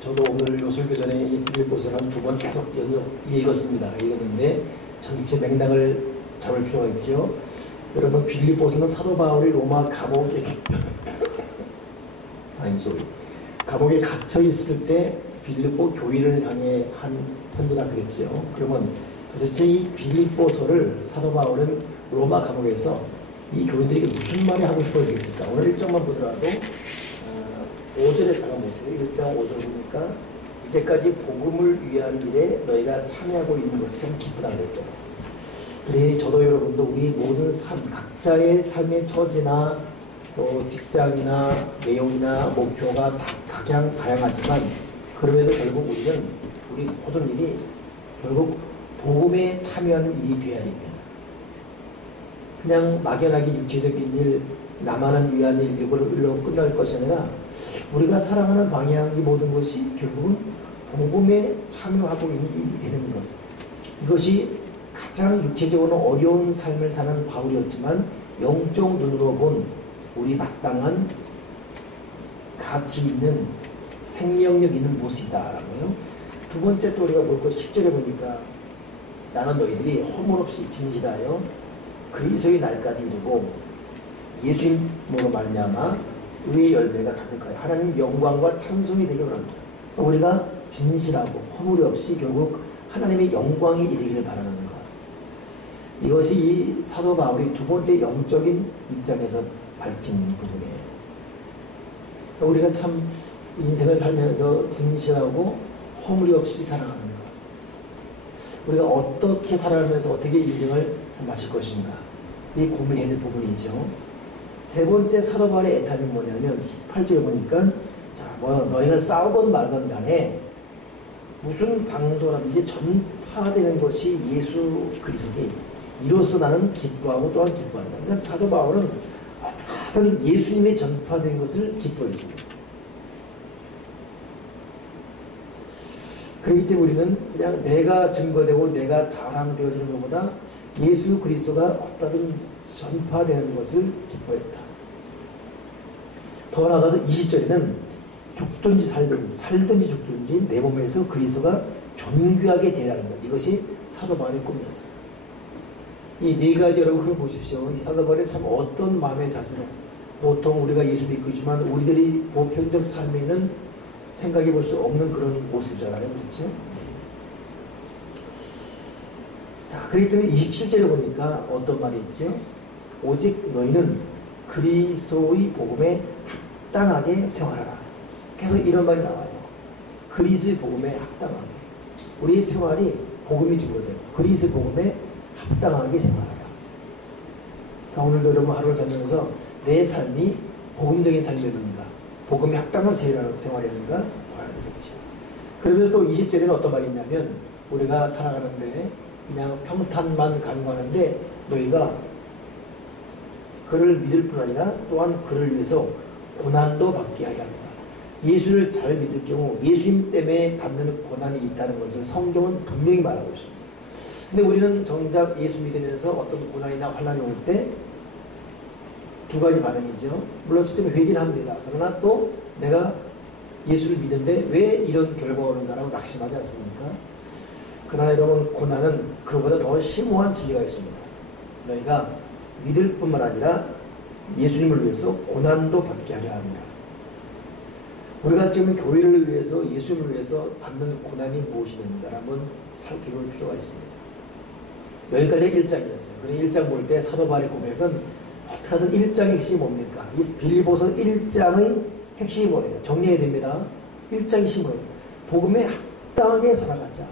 저도 오늘 요술교 전에 이 빌립보서를 한 2번 계속 읽었습니다. 읽었는데 전체 맥락을 잡을 필요가 있죠. 여러분, 빌립보서는 사도 바울이 로마 감옥에 갇혀 있을 때 빌립보 교회를 향해 한 편지라 그랬죠. 그러면 도대체 이 빌립보서를 사도 바울은 로마 감옥에서 이 교인들에게 무슨 말을 하고 싶어 했을까? 오늘 1장만 보더라도 5절에 잠깐 보세요. 1장 5절 보니까 이제까지 복음을 위한 일에 너희가 참여하고 있는 것이 참 기쁘다 그랬어요. 그러니 저도 여러분도 우리 모든 삶, 각자의 삶의 처지나 또 직장이나 내용이나 목표가 각양 다양하지만 그럼에도 결국 우리는 우리 모든 일이 결국 복음에 참여하는 일이 되어야 됩니다. 그냥 막연하게 육체적인 일, 나만을 위한 일, 이걸로 끝날 것이 아니라 우리가 살아가는 방향, 이 모든 것이 결국은 복음에 참여하고 있는 일이 되는 것. 이것이 가장 육체적으로 어려운 삶을 사는 바울이었지만 영적 눈으로 본 우리 마땅한 가치 있는 생명력 있는 모습이다라고요. 두 번째 또 우리가 볼 것 10절에 보니까 나는 너희들이 허물없이 진실하여 그리스도의 날까지 이르고 예수님으로 말미암아 의의 열매가 가득하여 하나님 영광과 찬송이 되기 원합니다. 우리가 진실하고 허물이 없이 결국 하나님의 영광에 이르기를 바라는 것. 이것이 이 사도 바울이 두 번째 영적인 입장에서 밝힌 부분이에요. 우리가 참 인생을 살면서 진실하고 허물이 없이 살아가는 것. 우리가 어떻게 살아가면서 어떻게 인생을 참 마칠 것인가. 이 고민해야 될 부분이죠. 세 번째 사도 바울의 애탐이 뭐냐면 18절에 보니까 너희가 싸우건 말건 간에 무슨 방도라든지 전파되는 것이 예수 그리스도니 이로써 나는 기뻐하고 또한 기뻐한다. 그러니까 사도 바울은 어떤 예수님의 전파된 것을 기뻐했습니다. 그렇기 때문에 우리는 그냥 내가 증거되고 내가 자랑되어지는 것보다 예수 그리스도가 어떤 전파되는 것을 기뻐했다. 더 나아가서 20절에는 죽든지 살든지 죽든지 내 몸에서 그리스도가 존귀하게 되라는 것. 이것이 사도 바울의 꿈이었어요. 이 네 가지 여러분 보십시오. 이 사도 바울의 참 어떤 마음의 자세는 보통 우리가 예수 믿고 있지만 우리들이 보편적 삶에 있는 생각해 볼 수 없는 그런 모습이잖아요. 그렇죠? 자, 그렇기 때문에 27절에 보니까 어떤 말이 있죠? 오직 너희는 그리스도의 복음에 합당하게 생활하라. 계속 이런 말이 나와요. 그리스도의 복음에 합당하게. 우리의 생활이 복음이 증거돼요. 그리스도의 복음에 합당하게 생활하라. 그러니까 오늘도 여러분 하루를 살면서 내 삶이 복음적인 삶이었는가, 복음에 합당한 생활이었는가 봐야 되겠죠. 그러면서 또 20절에는 어떤 말이 있냐면 우리가 살아가는데 그냥 평탄만 간구하는데 너희가 그를 믿을 뿐 아니라 또한 그를 위해서 고난도 받게 하리라 합니다. 예수를 잘 믿을 경우 예수님 때문에 받는 고난이 있다는 것을 성경은 분명히 말하고 있습니다. 근데 우리는 정작 예수 믿으면서 어떤 고난이나 환난이 올 때 두 가지 반응이죠. 물론 첫째는 회개를 합니다. 그러나 또 내가 예수를 믿는데 왜 이런 결과가 오는가라고 낙심하지 않습니까? 그러나 여러분, 고난은 그보다 더 심오한 진리가 있습니다. 너희가 믿을 뿐만 아니라 예수님을 위해서 고난도 받게 하려 합니다. 우리가 지금 교회를 위해서 예수님을 위해서 받는 고난이 무엇이는가를 한번 살펴볼 필요가 있습니다. 여기까지 1장이었어요. 그래서 1장 볼 때 사도 바울의 고백은 어떻게 하든 1장의 핵심이 뭡니까? 이 빌립보서 1장의 핵심이 뭐예요? 정리해야 됩니다. 1장의 핵심이 뭐예요? 복음에 합당하게 살아가자.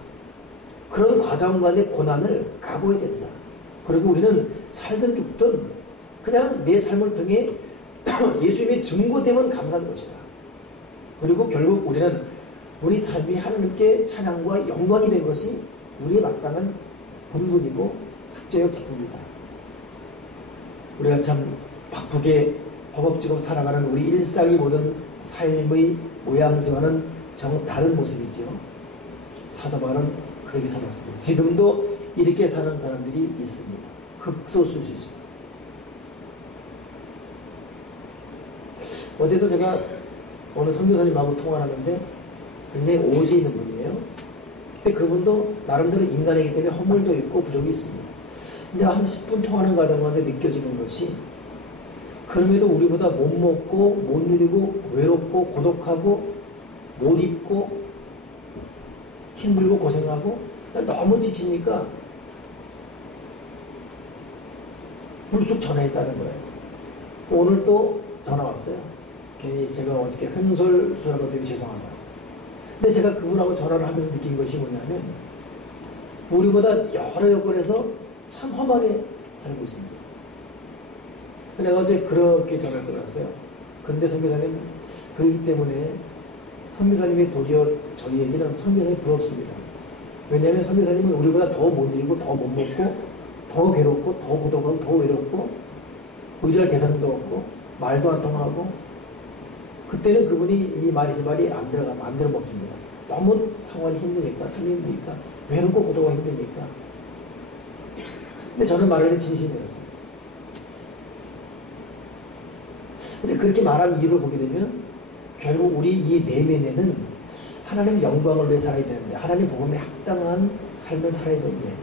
그런 과정 간의 고난을 각오해야 된다. 그리고 우리는 살든 죽든 그냥 내 삶을 통해 예수님의 증거되면 감사하는 것이다. 그리고 결국 우리는 우리 삶이 하나님께 찬양과 영광이 된 것이 우리의 마땅한 본분이고 축제요 기쁨이다. 우리가 참 바쁘게 허겁지겁 살아가는 우리 일상의 모든 삶의 모양새와는 정 다른 모습이지요. 사도 바울은 그렇게 살았습니다. 지금도 이렇게 사는 사람들이 있습니다. 극소수지죠. 어제도 제가 어느 선교사님하고 통화를 하는데 굉장히 오지 있는 분이에요. 근데 그분도 나름대로 인간이기 때문에 허물도 있고 부족이 있습니다. 근데 한 10분 통화하는 과정 가운데 느껴지는 것이 그럼에도 우리보다 못 먹고 못 누리고 외롭고 고독하고 못 입고 힘들고 고생하고 너무 지치니까 불쑥 전화했다는 거예요. 오늘 또 전화 왔어요. 괜히 제가 어저께 횡설수설한 것 때문에 죄송하다. 근데 제가 그분하고 전화를 하면서 느낀 것이 뭐냐면 우리보다 여러 여건에서 참 험하게 살고 있습니다. 내가 어제 그렇게 전화를 끊었어요. 근데 선교사님 그렇기 때문에 선교사님이 도리어 저희에게는 선교사님이 부럽습니다. 왜냐하면 선교사님은 우리보다 더 못 누리고 더 못 먹고 더 괴롭고 더 고독하고 더 외롭고 의지할 대상도 없고 말도 안 통하고 그때는 그분이 이 말이 저 말이 안 들어가면 안 들어먹힙니다. 너무 상황이 힘드니까 삶이 힘드니까 외롭고 고독하고 힘드니까. 근데 저는 말할 때 진심이었어요. 근데 그렇게 말한 이유를 보게 되면 결국 우리 이 내면에는 하나님 영광을 위해 살아야 되는데 하나님 복음에 합당한 삶을 살아야 되는데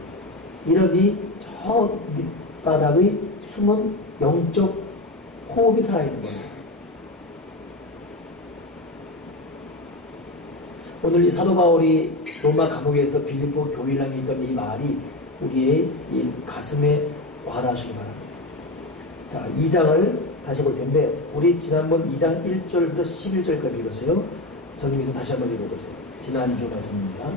이런 이 저 밑바닥의 숨은 영적 호흡이 살아있는 겁니다. 오늘 이 사도 바울이 로마 감옥에서 빌립보 교회를 향해 있던 이 말이 우리의 이 가슴에 와닿으시기 바랍니다. 자, 2장을 다시 볼 텐데 우리 지난번 2장 1절부터 11절까지 읽었어요. 전임에서 다시 한번 읽어보세요. 지난주 말씀입니다.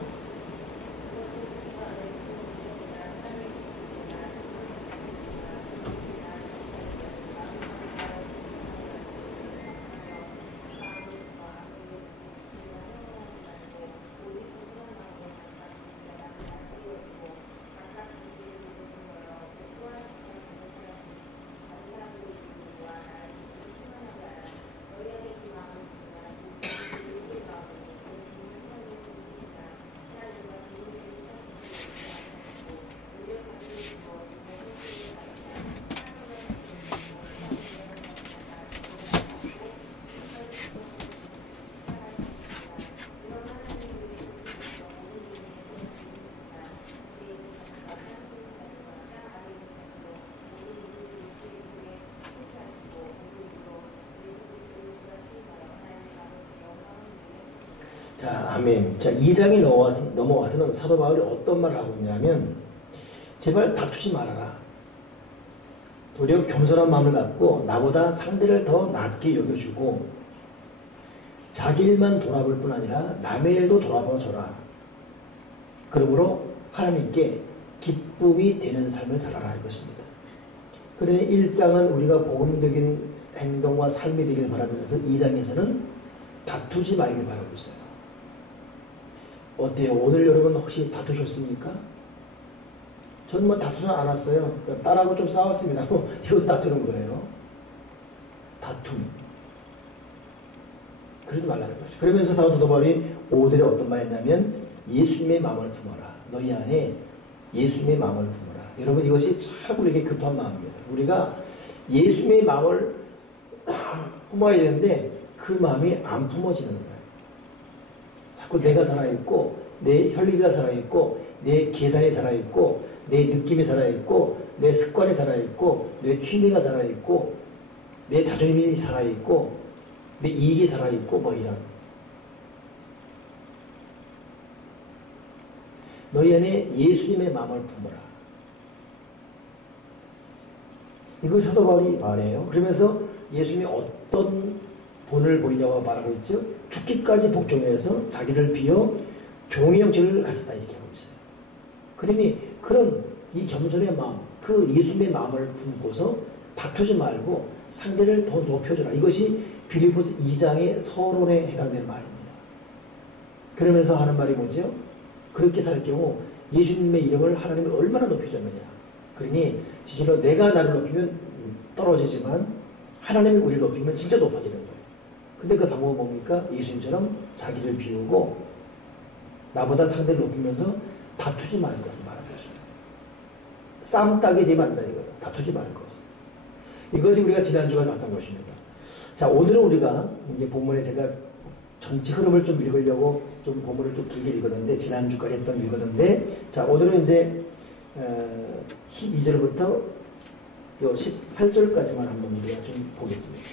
자, 아멘. 자, 2장에 넘어와서는 사도 바울이 어떤 말을 하고 있냐면 제발 다투지 말아라. 도리어 겸손한 마음을 갖고 나보다 상대를 더 낮게 여겨주고 자기 일만 돌아볼 뿐 아니라 남의 일도 돌아봐줘라. 그러므로 하나님께 기쁨이 되는 삶을 살아라 이것입니다. 그래 1장은 우리가 복음적인 행동과 삶이 되길 바라면서 2장에서는 다투지 말길 바라고 있어요. 어때요? 오늘 여러분 혹시 다투셨습니까? 저는 뭐 다투지 않았어요. 딸하고 좀 싸웠습니다. 이것도 다투는 거예요. 다툼. 그러지 말라는 거죠. 그러면서 사도 바울이 5절에 어떤 말 했냐면 예수님의 마음을 품어라. 너희 안에 예수님의 마음을 품어라. 여러분 이것이 참 우리에게 급한 마음입니다. 우리가 예수님의 마음을 품어야 되는데 그 마음이 안 품어지는 거예요. 자꾸 내가 살아있고 내 혈기가 살아있고 내 계산이 살아있고 내 느낌이 살아있고 내 습관이 살아있고 내 취미가 살아있고 내 자존심이 살아있고 내 이익이 살아있고 뭐 이런 너희 안에 예수님의 마음을 품어라. 이걸 사도 바울이 말해요. 그러면서 예수님이 어떤 본을 보이려고 말하고 있죠. 죽기까지 복종해서 자기를 비워 종의 형체를 가졌다 이렇게 하고 있어요. 그러니 그런 이 겸손의 마음, 그 예수님의 마음을 품고서 다투지 말고 상대를 더 높여주라. 이것이 빌립보서 2장의 서론에 해당되는 말입니다. 그러면서 하는 말이 뭐죠? 그렇게 살 경우 예수님의 이름을 하나님이 얼마나 높여줬느냐. 그러니 진실로 내가 나를 높이면 떨어지지만 하나님이 우리를 높이면 진짜 높아지는 거예요. 근데 그 방법은 뭡니까? 예수님처럼 자기를 비우고 나보다 상대를 높이면서 다투지 말 것을 말하는 것입니다. 쌈 따게 되면 안 된다 이거예요. 다투지 말 것을. 이것이 우리가 지난주에 봤던 것입니다. 자, 오늘은 우리가 이제 본문에 제가 전체 흐름을 좀 읽으려고 좀 본문을 좀 길게 읽었는데, 지난주까지 했던 읽었는데, 자, 오늘은 이제 12절부터 요 18절까지만 한번 우리가 좀 보겠습니다.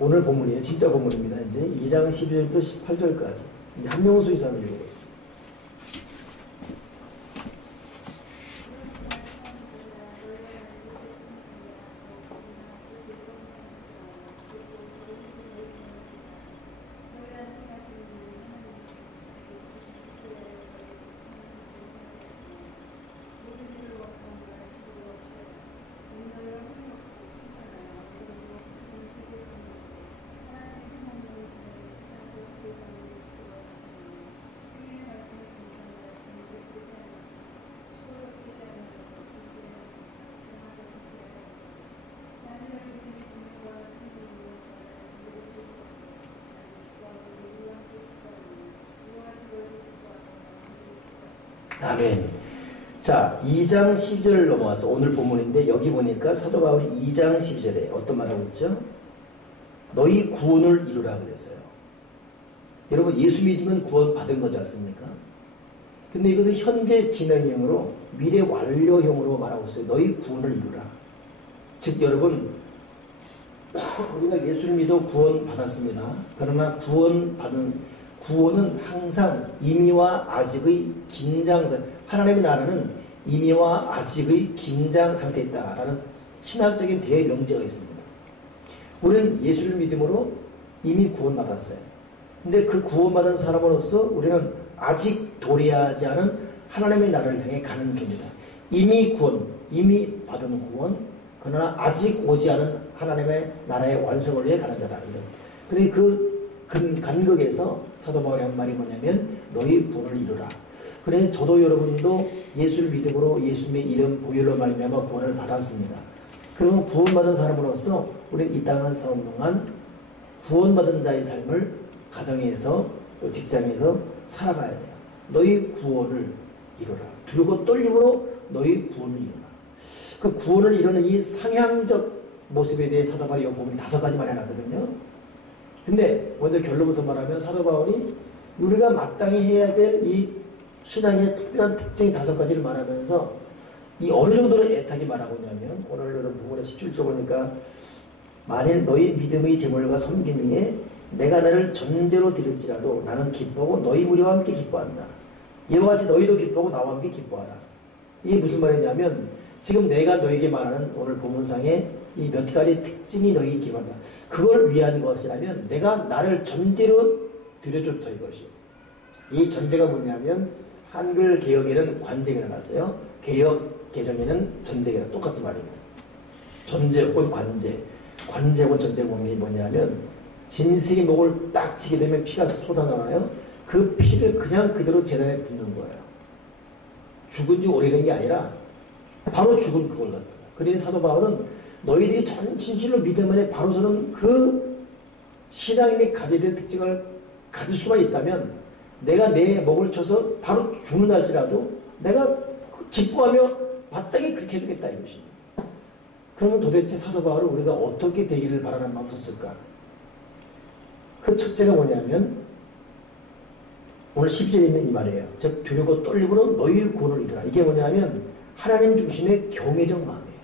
오늘 본문이에요. 진짜 본문입니다. 이제 2장 12절부터 18절까지. 이제 한명수 이사를 읽어보세요. 아멘. 자, 2장 12절 넘어와서 오늘 본문인데, 여기 보니까 사도 바울이 2장 12절에 어떤 말을 하고 있죠? 너희 구원을 이루라 그랬어요. 여러분, 예수 믿으면 구원 받은 거지 않습니까? 근데 이것은 현재 진행형으로 미래 완료형으로 말하고 있어요. 너희 구원을 이루라. 즉 여러분, 우리가 예수를 믿어 구원 받았습니다. 그러나 구원은 항상 이미와 아직의 긴장상, 하나님의 나라는 이미와 아직의 긴장 상태에 있다라는 신학적인 대명제가 있습니다. 우리는 예수를 믿음으로 이미 구원받았어요. 근데 그 구원받은 사람으로서 우리는 아직 도래하지 않은 하나님의 나라를 향해 가는 길입니다. 이미 받은 구원, 그러나 아직 오지 않은 하나님의 나라의 완성을 위해 가는 자다. 이런. 그러니 그 간극에서 사도 바울의 한 말이 뭐냐면 너희 구원을 이루라. 그래 저도 여러분도 예수를 믿음으로 예수님의 이름 보혈로 말미암아 구원을 받았습니다. 그러면 구원받은 사람으로서 우리는 이 땅을 사는 동안 구원받은 자의 삶을 가정에서 또 직장에서 살아가야 돼요. 너희 구원을 이루라. 두렵고 떨림으로 너희 구원을 이루라. 그 구원을 이루는 이 상향적 모습에 대해 사도 바울이 보면 5가지 말해놨거든요. 근데 먼저 결론부터 말하면 사도 바울이 우리가 마땅히 해야 될 이 신앙의 특별한 특징 5가지를 말하면서 이 어느 정도로 애타게 말하고 있냐면, 오늘 여러분 부분의 17절 보니까 만일 너희 믿음의 제물과 섬김 위에 내가 나를 전제로 드릴지라도 나는 기뻐하고 너희 무리와 함께 기뻐한다. 이와 같이 너희도 기뻐하고 나와 함께 기뻐하라. 이게 무슨 말이냐면 지금 내가 너에게 말하는 오늘 본문상의 이 몇 가지 특징이 너에게 기반다. 그걸 위한 것이라면 내가 나를 전제로 드려줬다 이것이요. 이 전제가 뭐냐면 한글 개혁에는 관제가 나왔어요. 개혁 개정에는 전제가 똑같은 말입니다. 전제 혹은 관제. 관제 혹은 전제 뭐냐면 짐승이 목을 딱 치게 되면 피가 쏟아나와요. 그 피를 그냥 그대로 재단에 붓는 거예요. 죽은 지 오래된 게 아니라 바로 죽은 그걸 갖다가. 그래서 사도 바울은 너희들이 진실로 믿으면 바로서는 그 신앙인이 가져야 될 특징을 가질 수가 있다면 내가 내 목을 쳐서 바로 죽는 날지라도 내가 기뻐하며 마땅히 그렇게 해주겠다 이것입니다. 그러면 도대체 사도 바울은 우리가 어떻게 되기를 바라는 마음을 썼을까? 그 첫째가 뭐냐면 오늘 12절에 있는 이 말이에요. 즉 두렵고 떨림으로 너희 구원을 이루라. 이게 뭐냐면 하나님 중심의 경외적 마음이에요.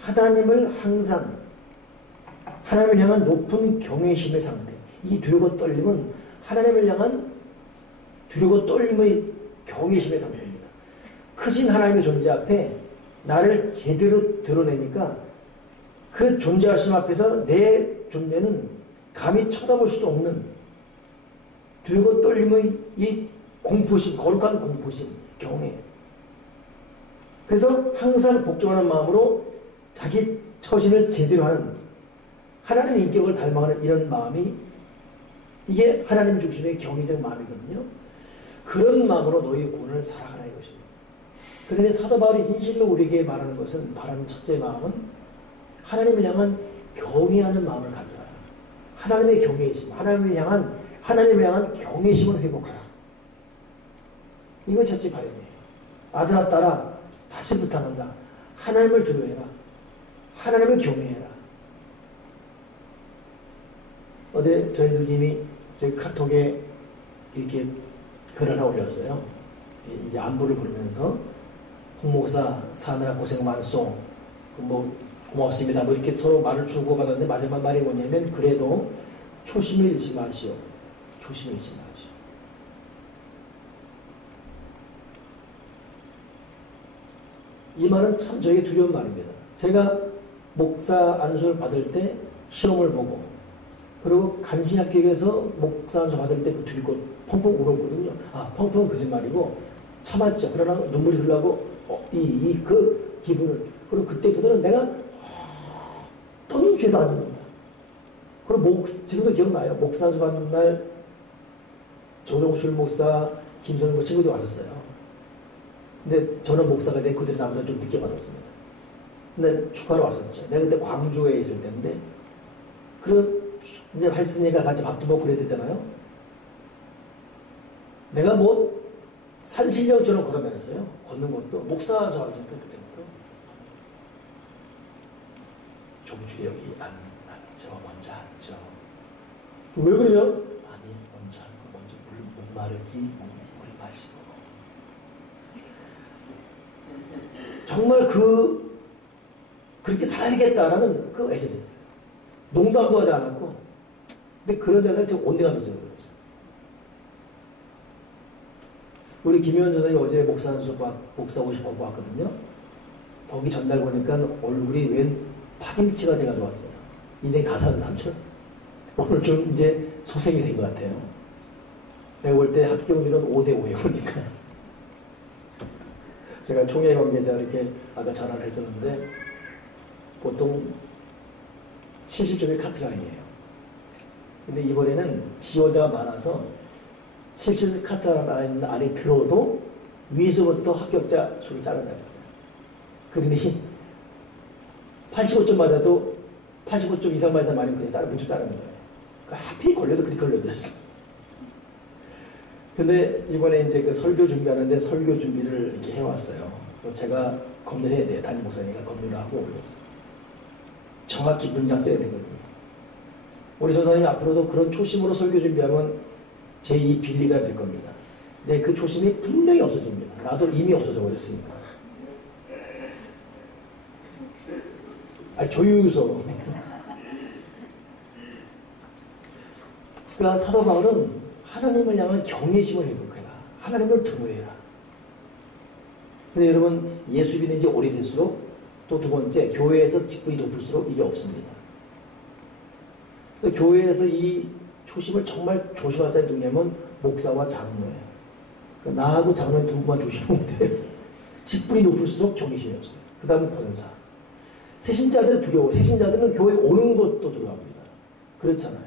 하나님을 항상 하나님을 향한 높은 경외심의 상태. 이 두렵고 떨림은 하나님을 향한 두렵고 떨림의 경외심의 상태입니다. 크신 하나님의 존재 앞에 나를 제대로 드러내니까 그 존재하심 앞에서 내 존재는 감히 쳐다볼 수도 없는 두렵고 떨림의 이 공포심, 거룩한 공포심, 경외. 그래서 항상 복종하는 마음으로 자기 처신을 제대로 하는 하나님의 인격을 닮아가는 이런 마음이 이게 하나님 중심의 경외적 마음이거든요. 그런 마음으로 너희의 구원을 살아가라 이것입니다. 그러니 사도 바울이 진실로 우리에게 말하는 것은 바라는 첫째 마음은 하나님을 향한 경외하는 마음을 가져라. 하나님의 경외심, 하나님을 향한 경외심을 회복하라. 이거 첫째 바람이에요. 아들아 딸아 다시 부탁한다. 하나님을 두려워해라. 하나님을 경외해라. 어제 저희 누님이 제 카톡에 이렇게 글 하나 올렸어요. 이제 안부를 부르면서 홍 목사 사느라 고생 많소. 뭐 고맙습니다. 뭐 이렇게 서로 말을 주고받았는데 마지막 말이 뭐냐면 그래도 초심을 잃지 마시오. 초심을 잃지 마시오. 이 말은 참 저에게 두려운 말입니다. 제가 목사 안수를 받을 때 시험을 보고 그리고 간신학교에서 목사 안수 받을 때 그 뒤끝 펑펑 울었거든요. 아, 펑펑은 거짓말이고 참았죠. 그러나 눈물이 흘러고 그 기분을 그리고 그때부터는 내가 어떤 죄도 안 짓는다. 그리고 지금도 기억나요. 목사 안수 받는 날 조동출 목사, 김선영 친구들이 왔었어요. 근데 저는 목사가 돼 그들이 나보다 좀 늦게 받았습니다. 근데 축하로 왔었죠. 내가 그때 광주에 있을 때인데 이제 할머니가 같이 밥도 먹고 그래야 되잖아요. 내가 뭐 산신령처럼 걸어다녔어요. 걷는 것도 목사 저 왔으니까 그때부터 종주 여기 앉죠. 먼저 앉죠. 왜 그러냐? 아니 먼저 앉고 먼저 물 마르지 물 마시고 정말 그렇게 살아야겠다라는 그 애정이 있어요. 농담도 하지 않았고 근데 그런 자세가 지금 온데가면서 그러죠. 우리 김효원 전사님 어제 목사 안수 목사 옷이 보고 왔거든요. 거기 전날 보니까 얼굴이 웬 파김치가 돼가지고 왔어요. 인생 다 사는 사람처럼. 오늘 좀 이제 소생이 된 것 같아요. 내가 볼 때 합격률은 5대5에 보니까. 제가 총회 관계자 이렇게 아까 전화를 했었는데 보통 70점이 카트라인이에요. 근데 이번에는 지원자가 많아서 70점 카트라인 안에 들어도 위에서부터 합격자 수를 자른다 그랬어요. 그러니 85점 맞아도 85점 이상 맞아서 많으면 그냥 문자 자르는 거예요. 하필 걸려도 그렇게 걸려들었어. 근데 이번에 이제 그 설교 준비하는데 설교 준비를 이렇게 해왔어요. 제가 검열을 해야 돼요. 담임 목사님과 검열을 하고 올려서. 정확히 문장 써야 되거든요. 우리 선생님이 앞으로도 그런 초심으로 설교 준비하면 제2 빌리가 될 겁니다. 근데 그 초심이 분명히 없어집니다. 나도 이미 없어져 버렸으니까. 아니, 조유서. 그러니까 사도 바울은 하나님을 향한 경외심을 회복해라. 하나님을 두려워해라. 근데 여러분, 예수 믿는 지 오래될수록 또 두 번째, 교회에서 직분이 높을수록 이게 없습니다. 그래서 교회에서 이 초심을 정말 조심할 사람이 누구냐면 목사와 장로예요. 그러니까 나하고 장로는 두 분만 조심하면 돼요. 직분이 높을수록 경외심이 없어요. 그 다음은 권사. 새신자들은 두려워. 새신자들은 교회 오는 것도 두려워합니다. 그렇잖아요.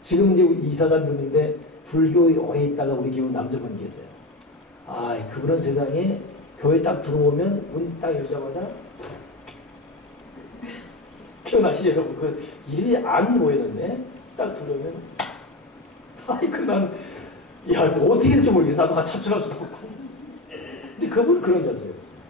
지금 이제 이사간 분인데 불교에 오래 있다가 우리 교회 남자분 계세요. 아, 그분은 세상에 교회 딱 들어오면 문 딱 열자마자 표현하시죠, 여러분. 그 이름이 안 보이던데 딱 들어오면 난 야, 어떻게 될지 모르겠어. 나도 같이 참석할 수도 없고. 근데 그분은 그런 자세였어요.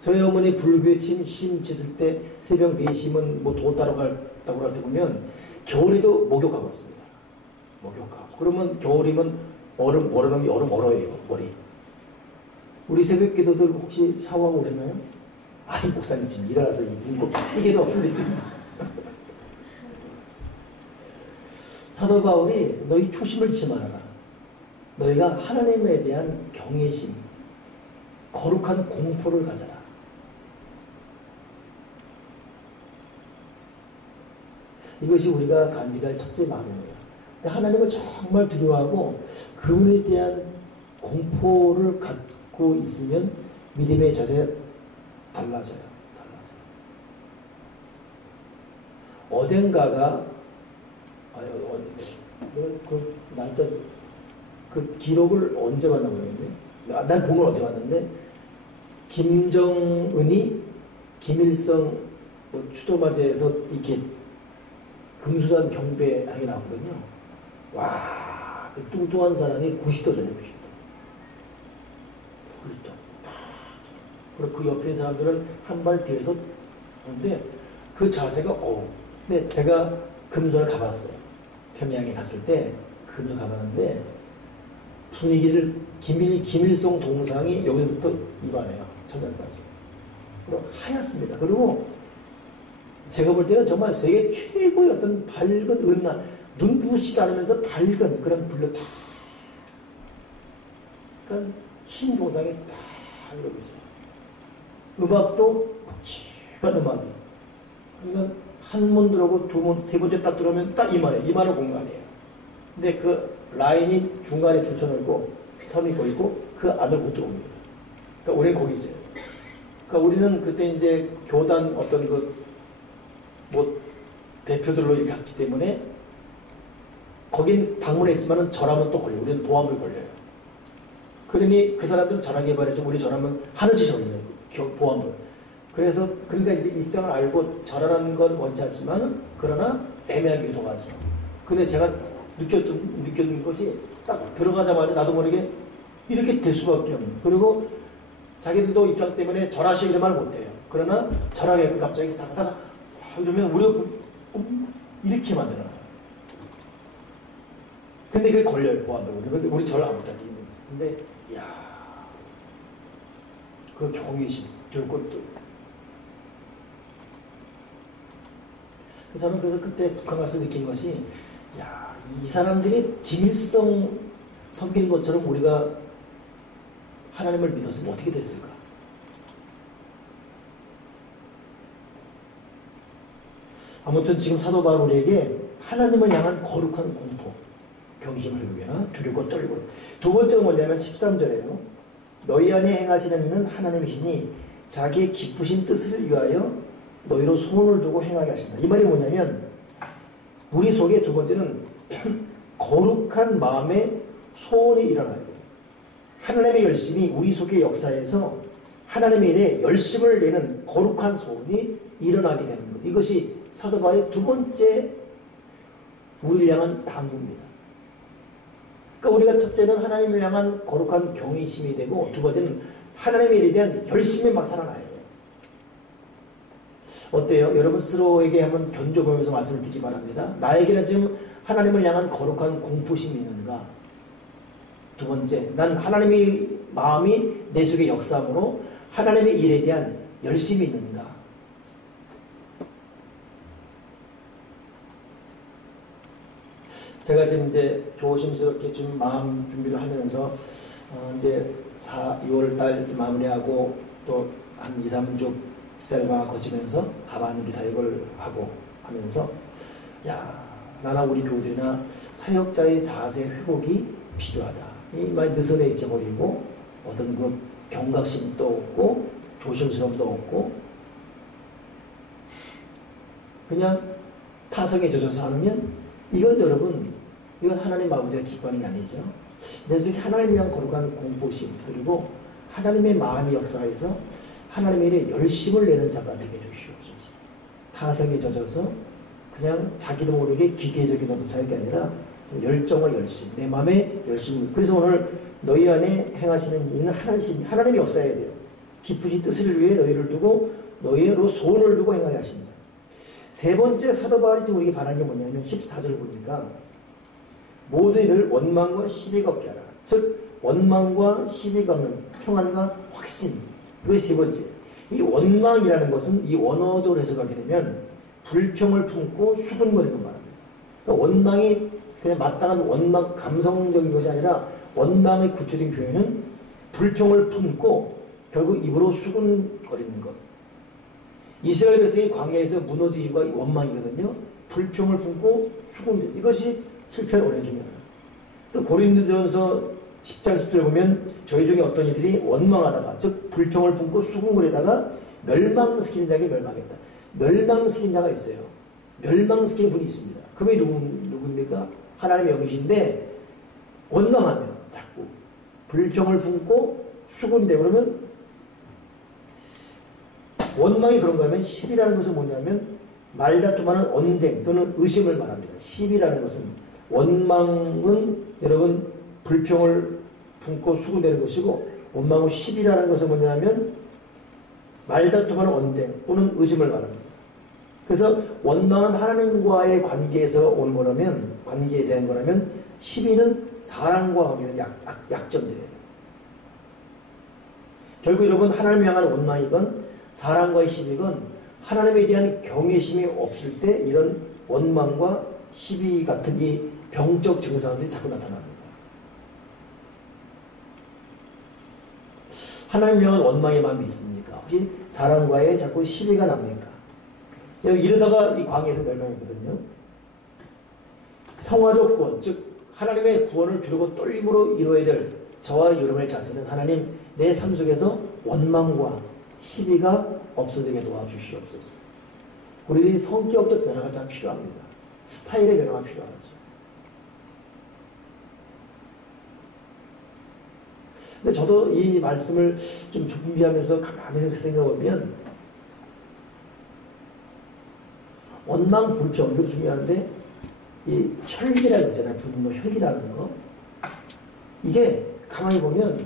저희 어머니 불교에 침 쳤을 때 새벽 4시면 뭐 도 따러 갔다고 할 때 보면 겨울에도 목욕하고 있습니다. 목욕하고. 그러면 겨울이면 얼음이 얼음 얼어요, 머리. 우리 새벽 기도들 혹시 샤워하고 오셨나요? 아이, 목사님 지금 일어나서 이분 거 이게 더 풀리지. 사도 바울이 너희 초심을 잃지 말아라. 너희가 하나님에 대한 경외심, 거룩한 공포를 가져라. 이것이 우리가 간직할 첫째 마음입니다. 하나님을 정말 두려워하고 그분에 대한 공포를 갖고 있으면 믿음의 자세가 달라져요. 어젠가가 그 날짜 그 기록을 언제 봤나 모르겠네. 난 본을 어제 봤는데 김정은이 김일성 뭐 추도맞이에서 이렇게 금수산 경배하게 나오거든요. 와, 그 뚱뚱한 사람이 90도잖아요, 90도. 90도. 그리고 그 옆에 있는 사람들은 한 발 뒤에서 보는데 그 자세가 근데 제가 금손을 가봤어요. 평양에 갔을 때 금손 가봤는데 분위기를 김일성 동상이 여기부터 입안해요. 천장까지. 그리고 하얗습니다. 그리고 제가 볼 때는 정말 세계 최고의 어떤 밝은 은날, 눈부시지 않으면서 밝은 그런 불로 다, 그러니까 흰 동상이 딱 이러고 있어요. 음악도 묵직한 음악이. 그러니까 한 문 들어오고 두 문, 세 번째 딱 들어오면 딱 이만한 공간이에요. 근데 그 라인이 중간에 줄쳐놓고 선이 보이고 그 안을 못 들어옵니다. 그러니까 우리는 거기 있어요. 그러니까 우리는 그때 이제 교단 어떤 대표들로 이렇게 갔기 때문에 거긴 방문했지만은 절하면 또 걸려요. 우리는 보안을 걸려요. 그러니 그 사람들은 절하게 말해서 우리 절하면 하늘지 걸려요. 보안을. 그래서 그러니까 이제 입장을 알고 절하라는 건 원치 않지만 그러나 애매하게 유도하죠. 근데 제가 느꼈던 것이 딱 들어가자마자 나도 모르게 이렇게 될 수밖에 없는. 그리고 자기들도 입장 때문에 절하시 이런 말 못해요. 그러나 절하게 갑자기 다가다가 이러면 우리가 이렇게 만들어요. 근데 그게 걸려요. 보안도. 근데 우리 절 안 못하지. 근데 이야 그 경외심 들고 또 저는 그래서 그때 북한 가서 느낀 것이 야, 이 사람들이 김일성 섬기는 것처럼 우리가 하나님을 믿었으면 어떻게 됐을까? 아무튼 지금 사도 바울에게 하나님을 향한 거룩한 공포, 경심을 회복해나 두렵고 떨고. 두 번째가 뭐냐면 13절에요. 너희 안에 행하시는 이는 하나님이시니 자기의 기쁘신 뜻을 위하여 너희로 소원을 두고 행하게 하신다. 이 말이 뭐냐면 우리 속에 두 번째는 거룩한 마음의 소원이 일어나야 돼요. 하나님의 열심이 우리 속의 역사에서 하나님의 일에 열심을 내는 거룩한 소원이 일어나게 되는 것. 이것이 사도 바울의 두 번째 우리를 향한 당부입니다. 그러니까 우리가 첫째는 하나님을 향한 거룩한 경외심이 되고 두 번째는 하나님의 일에 대한 열심이 막 살아나야 돼요. 어때요? 여러분 스스로에게 한번 견뎌보면서 말씀을 듣기 바랍니다. 나에게는 지금 하나님을 향한 거룩한 공포심이 있는가? 두 번째, 난 하나님의 마음이 내 속에 역사함으로 하나님의 일에 대한 열심이 있는가? 제가 지금 이제 조심스럽게 좀 마음 준비를 하면서 이제 6월달 마무리하고 또 한 2, 3주 셀바 거치면서 하반기 사역을 하고 하면서 야, 나나 우리 교우들이나 사역자의 자세 회복이 필요하다. 이 많이 느슨해져 버리고 어떤 그 경각심도 없고 조심스러움도 없고 그냥 타성에 젖어서 하면 이건 여러분 이건 하나님 아버지가 기뻐하는 게 아니죠. 내 속에 하나님을 위한 거룩한 공포심 그리고 하나님의 마음의 역사에서 하나님의 일에 열심을 내는 자가 되게 해주시옵소서. 타성에 젖어서 그냥 자기도 모르게 기계적인 어떤 사역이 아니라 좀 열정을 열심, 내 마음에 열심. 그래서 오늘 너희 안에 행하시는 이는 하나님의 역사여야 돼요. 기쁘신 뜻을 위해 너희를 두고 너희로 소원을 두고 행하게 하십니다. 세 번째 사도 바울이 지금 우리에게 바라는 게 뭐냐면 14절 보니까 모든 일을 원망과 시비가 없게 하라. 즉 원망과 시비가 없는 평안과 확신. 이것이 세 번째. 이 원망이라는 것은 이 원어적으로 해석하게 되면 불평을 품고 수군거리는 말입니다. 그러니까 원망이 그냥 마땅한 원망 감성적인 것이 아니라 원망의 구체적인 표현은 불평을 품고 결국 입으로 수군거리는 것. 이스라엘 백성이 광야에서 무너진 이유가 이 원망이거든요. 불평을 품고 수군. 이것이 실패의 원인 중에 하나. 그래서 고린도전서 10장 10절 보면 저희 중에 어떤 이들이 원망하다가 즉 불평을 품고 수군거리다가 멸망시킨 자에게 멸망했다. 멸망시킨 자가 있어요. 멸망시키는 분이 있습니다. 그분이 누굽니까? 하나님의 영이신데 원망하면 자꾸 불평을 품고 수군되고 그러면 원망이 그런가 하면 시비라는 것은 뭐냐면 말다툼하는 언쟁 또는 의심을 말합니다. 시비라는 것은 원망은 여러분 불평을 품고 수군되는 것이고 원망은 시비라는 것은 뭐냐면 말다툼하는 언쟁 또는 의심을 말합니다. 그래서 원망은 하나님과의 관계에서 오는 거라면, 관계에 대한 거라면, 시비는 사랑과 관계는 약점들이에요. 결국 여러분, 하나님을 향한 원망이건 사랑과의 시비건 하나님에 대한 경외심이 없을 때 이런 원망과 시비 같은 이 병적 증상들이 자꾸 나타납니다. 하나님을 향한 원망의 마음이 있습니까? 혹시 사랑과의 자꾸 시비가 납니까? 이러다가 이 광야에서 멸망했거든요. 성화조건, 즉 하나님의 구원을 비로고 떨림으로 이루어야 될 저와 여러분의 자세는 하나님 내 삶 속에서 원망과 시비가 없어지게 도와주시옵소서. 우리는 성격적 변화가 참 필요합니다. 스타일의 변화가 필요하죠. 근데 저도 이 말씀을 좀 준비하면서 가만히 생각해보면 원망, 불평, 이것도 중요한데 이 혈기라고 있잖아요. 분노, 혈기라는 거. 이게 가만히 보면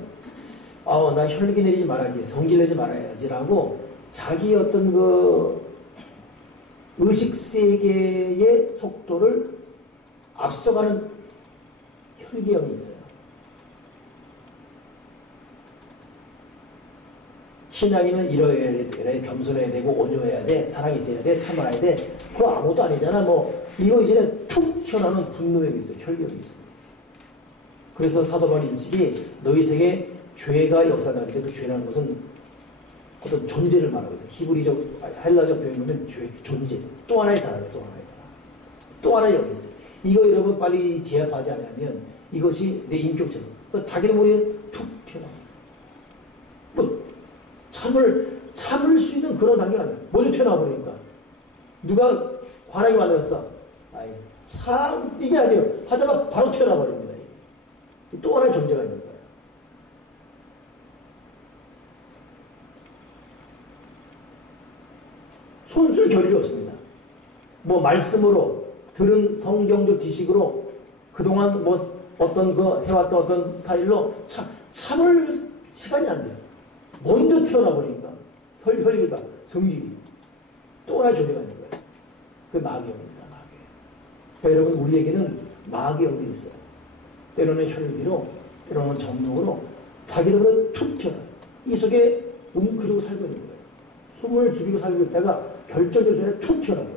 나 혈기 내리지 말아야지, 성질 내지 말아야지라고 자기 어떤 그 의식세계의 속도를 앞서가는 혈기형이 있어요. 신앙인은 이러해야 돼, 겸손해야 되고 온유해야 돼, 사랑이 있어야 돼, 참아야 돼. 그거 아무것도 아니잖아. 이거 이제 툭 튀어나오는 분노형이 있어요. 혈기형이 있어요. 그래서 사도 바울 인식이 너희 생에 죄가 역사하는데 그 죄라는 것은 어떤 존재를 말하고 있어요. 히브리적, 헬라적 표현은 죄, 존재. 또 하나의 사람이에요. 또 하나의 사람. 또 하나의 영이 있어요. 이거 여러분 빨리 제압하지 않으면 이것이 내 인격처럼. 그러니까 자기 머리에 툭 튀어나와요. 참을 수 있는 그런 단계가 아니야. 먼저 튀어나와버리니까. 누가 화나게 만들었어. 이게 아니에요. 하다가 바로 튀어나와버립니다. 이게. 또 하나의 존재가 있는 거예요. 손쓸 겨를이 없습니다. 말씀으로, 들은 성경적 지식으로, 그동안 어떤 해왔던 어떤 스타일로 참을 시간이 안 돼요. 먼저 튀어나버리니까 혈기가, 성질이 또 하나의 존재가 있는 거예요. 그게 마귀형입니다. 마귀. 그러니까 여러분, 우리에게는 마귀형들이 있어요. 때로는 혈기로, 때로는 정욕으로 자기를 툭 튀어나요. 이 속에 웅크리고 살고 있는 거예요. 숨을 죽이고 살고 있다가 결정적 순간에 툭 튀어나와요.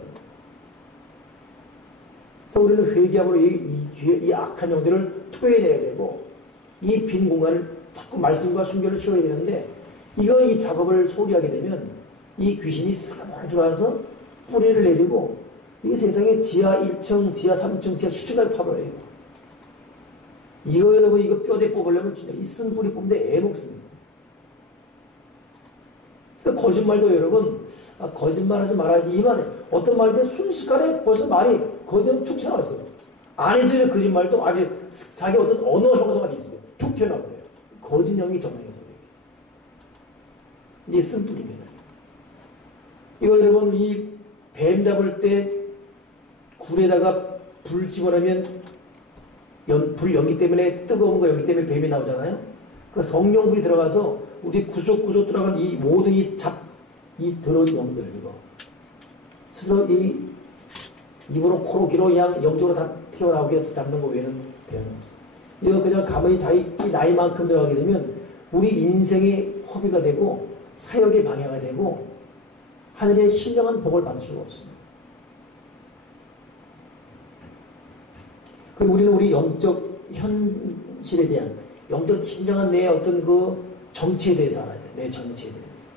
그래서 우리는 회개함으로 이 악한 영들을 토해내야 되고, 이 빈 공간을 자꾸 말씀과 순결을 채워야 되는데, 이 작업을 소홀히 하게 되면 이 귀신이 사방에 들어와서 뿌리를 내리고 이 세상에 지하 1층, 지하 3층, 지하 10층까지 파버려요. 이거 여러분, 이거 뼈대 뽑으려면 진짜 이 쓴 뿌리 뽑는데 애 먹습니다. 그러니까 거짓말도 여러분, 거짓말하지 말아야지 이만해. 어떤 말인데 순식간에 벌써 말이 거짓말 툭 튀어나왔어요. 안에 들은 거짓말도 아주 자기 어떤 언어 형성가 돼 있어요. 툭 튀어나와요. 거짓형이 정상에서 이게 쓴뿌리입니다. 이거 여러분, 이 뱀 잡을 때 굴에다가 불 집어넣으면 불 연기 때문에, 뜨거운 거 연기 때문에 뱀이 나오잖아요. 그 성령불이 들어가서 우리 구석구석 들어간 이 모든 이 더러운 영들, 이거 스스로 이 입으로 코로 귀로 그냥 영적으로 다 튀어나오게 해서 잡는 거 외에는 대안이 없어요. 이거 그냥 가만히 자기 나이만큼 들어가게 되면 우리 인생이 허비가 되고 사역의 방해가 되고 하늘의 신령한 복을 받을 수가 없습니다. 그리고 우리는 우리 영적 현실에 대한 영적 진정한 내 어떤 그 정체에 대해서 알아야 돼. 내 정체에 대해서.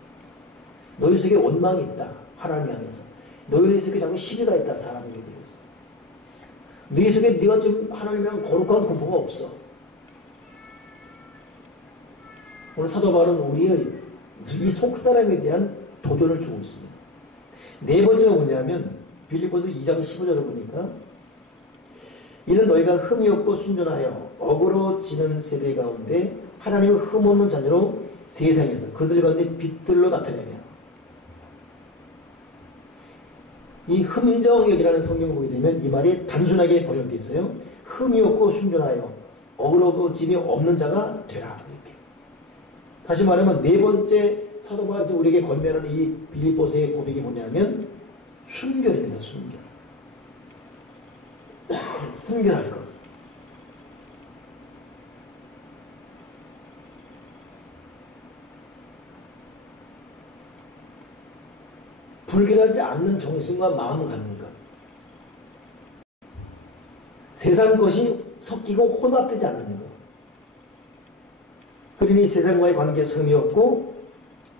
너희 속에 원망이 있다. 하나님 향해서. 너희 속에 자꾸 시비가 있다. 사람에게 대해서. 너희 속에 네가 지금 하나님 향한 거룩한 공포가 없어. 오늘 사도 바울은 우리의 이 속사람에 대한 도전을 주고 있습니다. 네 번째가 뭐냐면 빌립보서 2장 15절을 보니까 이는 너희가 흠이 없고 순전하여 어그러지는 세대 가운데 하나님의 흠없는 자녀로 세상에서 그들 가운데 빛들로 나타내며, 이 흠정역이라는 성경을 보게 되면 이 말이 단순하게 번역되어 있어요. 흠이 없고 순전하여 어그러짐이 없는 자가 되라. 이렇게. 다시 말하면 네 번째 사도 바울이 우리에게 권면하는 이 빌립보서의 고백이 뭐냐면 순결입니다. 순결. 순결할 것. 불결하지 않는 정신과 마음을 갖는 것. 세상 것이 섞이고 혼합되지 않는 것. 그러니 세상과의 관계에서 흠이 없고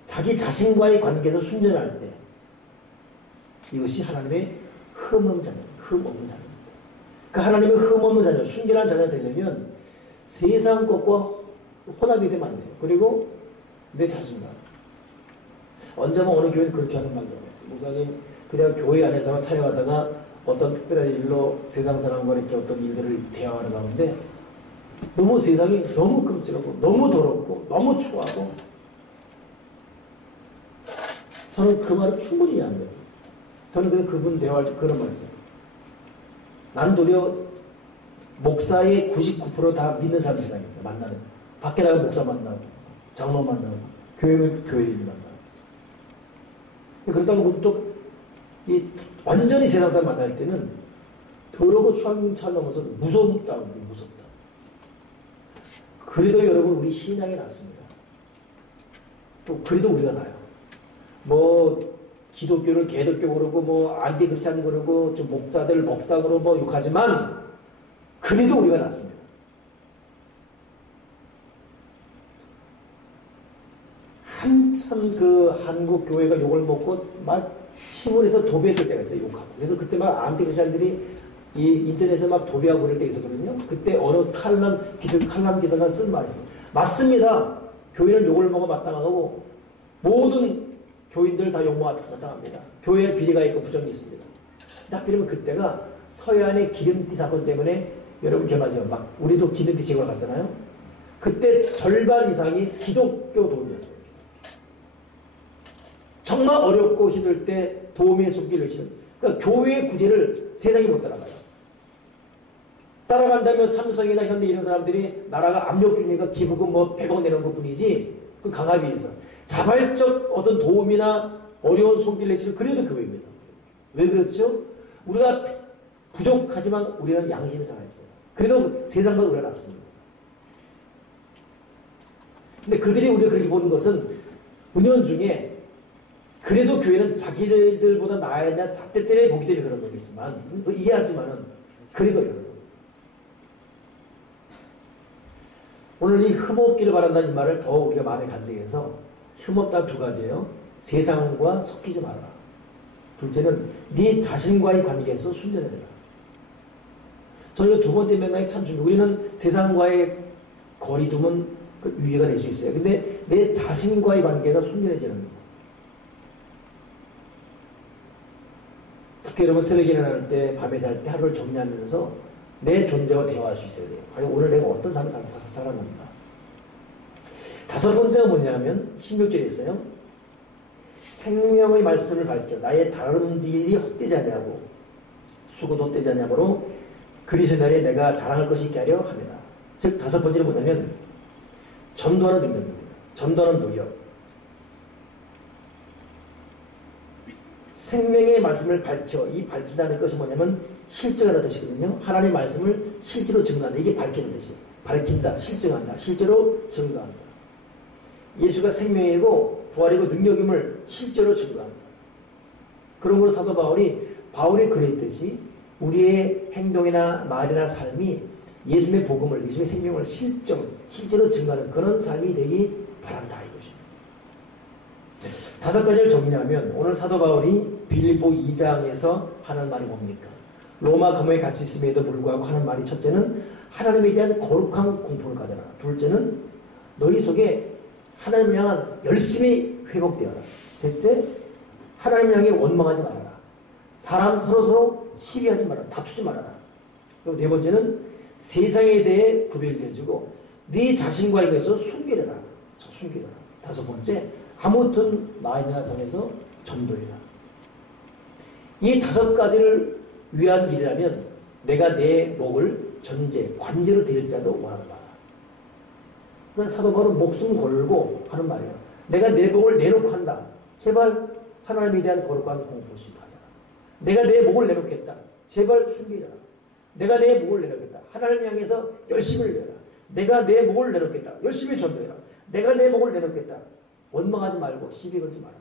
자기 자신과의 관계에서 순전할 때 이것이 하나님의 흠없는 자녀입니다. 흠없는 자녀입니다. 그 하나님의 흠없는 자녀, 순결한 자녀가 되려면 세상 것과 혼합이 되면 안 돼요. 그리고 내 자신과. 언제만 어느 교회는 그렇게 하는 말도 있어요. 목사님, 그냥 교회 안에서만 사역하다가 어떤 특별한 일로 세상 사람과 이렇게 어떤 일들을 대화하는 가운데 너무 세상이 너무 끔찍하고 너무 더럽고 너무 추하고 저는 그 말을 충분히 이해합니다. 저는 그래서 그분 대화할 때 그런 말 했어요. 나는 도리어 목사의 99% 다 믿는 사람 이상입니다. 만나는. 밖에 나가면 목사 만나고 장로 만나고 교회는 교회인 만나고 그렇다고 또 이 완전히 세상 사람 만날 때는 더러고 추한 차 넘어서 무섭다. 무섭다. 그래도 여러분 우리 신앙이 낫습니다. 또 그래도 우리가 나요. 뭐 기독교를 개독교 그러고 뭐 안티크리스찬 그러고 좀 목사들 먹상으로 뭐 욕하지만 그래도 우리가 낫습니다. 한참 그 한국 교회가 욕을 먹고 막 신문에서 도배했을 때가 있어요. 욕하고. 그래서 그때 막 안티크리스찬들이 이 인터넷에 막 도배하고 그럴 때 있었거든요. 그때 어느 칼럼 기사가 쓴 말이 있어요. 맞습니다. 교회는 욕을 먹어 마땅하고 모든 교인들 다 욕 먹어 마땅합니다. 교회에 비리가 있고 부정이 있습니다. 하필이면 그때가 서해안의 기름띠 사건 때문에 여러분 기억나죠? 막 우리도 기름띠 제거를 갔잖아요. 그때 절반 이상이 기독교 도움이었어요. 정말 어렵고 힘들 때 도움의 손길을 외치는. 그러니까 교회의 구제를 세상이 못 따라가요. 따라간다면 삼성이나 현대 이런 사람들이 나라가 압력 주니까 기부금 뭐 100억 내는 것 뿐이지 그 강압에 의해서 자발적 어떤 도움이나 어려운 손길 내치는 그래도 교회입니다. 왜 그렇죠? 우리가 부족하지만 우리는 양심이 살아있어요. 그래도 세상보다 우리가 낫습니다. 근데 그들이 우리를 그렇게 보는 것은 은연중에 그래도 교회는 자기들보다 나아야 잣대 때문에 보기 때문에 그런 거겠지만 이해하지만은 그래도 여러분 오늘 이 흠없기를 바란다는 이 말을 더 우리가 마음에 간직해서 흠없다는 두 가지예요. 세상과 섞이지 말아라. 둘째는 네 자신과의 관계에서 순전해져라. 저는 두 번째 맥락이 참 중요해요. 우리는 세상과의 거리두면 그 유예가 될 수 있어요. 근데 내 자신과의 관계에서 순전해지는 거예요. 특히 여러분 새벽에 일어날 때, 밤에 잘 때 하루를 정리하면서 내 존재와 대화할 수 있어야 돼요. 과연 오늘 내가 어떤 삶을 살았는가. 다섯 번째가 뭐냐면 16절에 있어요. 생명의 말씀을 밝혀 나의 다름질이 헛되지 않냐고 수고도 헛되지 않냐므로 그리스도의 날에 내가 자랑할 것이 있게 하려 합니다. 즉 다섯 번째는 뭐냐면 전도하는 능력입니다. 전도하는 노력. 생명의 말씀을 밝혀 이 밝힌다는 것이 뭐냐면 실증하다는 뜻이거든요. 하나님의 말씀을 실제로 증거한다. 이게 밝히는 뜻이에요. 밝힌다, 실증한다, 실제로 증거한다. 예수가 생명이고 부활이고 능력임을 실제로 증거한다. 그러므로 사도 바울이 그랬듯이 우리의 행동이나 말이나 삶이 예수님의 복음을, 예수님의 생명을 실제로 증거하는 그런 삶이 되기 바란다 이것입니다. 다섯 가지를 정리하면 오늘 사도 바울이 빌립보 2장에서 하는 말이 뭡니까? 로마 감옥에 갇혀 있음에도 불구하고 하는 말이 첫째는 하나님에 대한 거룩한 공포를 가져라. 둘째는 너희 속에 하나님을 향한 열심히 회복되어라. 셋째, 하나님을 향해 원망하지 말아라. 사람 서로 시비하지 말아라. 다투지 말아라. 그리고 네 번째는 세상에 대해 구별되어주고 네 자신과의 것에서 순결해라. 순결해라. 다섯 번째, 아무튼 마음이나 삶에서 전도해라. 이 다섯 가지를 위한 일이라면 내가 내 목을 전제, 관제로 드릴 자도 원하는 바라. 그건 사도 바울은 목숨 걸고 하는 말이에요. 내가 내 목을 내놓고 한다. 제발 하나님에 대한 거룩한 공포심 가져라. 내가 내 목을 내놓겠다. 제발 숨기잖아. 내가 내 목을 내놓겠다. 하나님을 향해서 열심히 내라. 내가 내 목을 내놓겠다. 열심히 전도해라. 내가 내 목을 내놓겠다. 원망하지 말고 시비 걸지 말아라.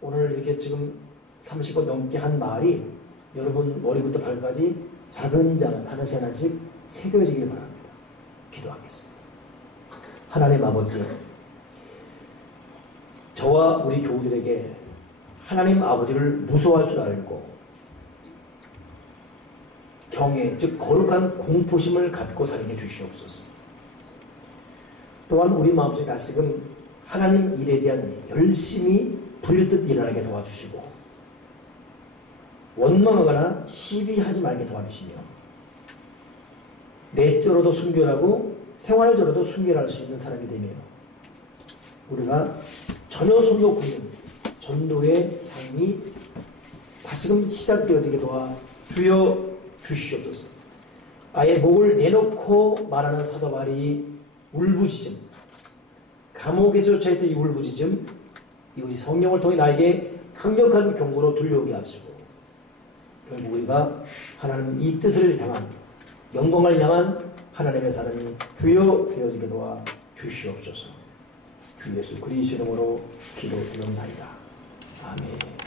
오늘 이렇게 지금 30번 넘게 한 말이 여러분 머리부터 발까지 자근자근 하나씩 하나씩 새겨지길 바랍니다. 기도하겠습니다. 하나님 아버지, 저와 우리 교우들에게 하나님 아버지를 무서워할 줄 알고 경외, 즉 거룩한 공포심을 갖고 살게 주시옵소서. 또한 우리 마음속에 다시금 하나님 일에 대한 열심히 부릴 듯 일어나게 도와주시고 원망하거나 시비하지 말게 도와주시며 내적으로도 순결하고 생활적으로도 순결할 수 있는 사람이 되며 우리가 전혀 손도 굳는 전도의 삶이 다시금 시작되어지게 도와 주시옵소서. 아예 목을 내놓고 말하는 사도 바울이 울부짖음, 감옥에서 쫓아있던 이 울부짖음, 이것이 성령을 통해 나에게 강력한 경고로 들려오게 하시고 결국 우리가 하나님 이 뜻을 향한 영광을 향한 하나님의 사람이 주여 되어지게 도와 주시옵소서. 주 예수 그리스도 이름으로 기도드립나이다. 아멘.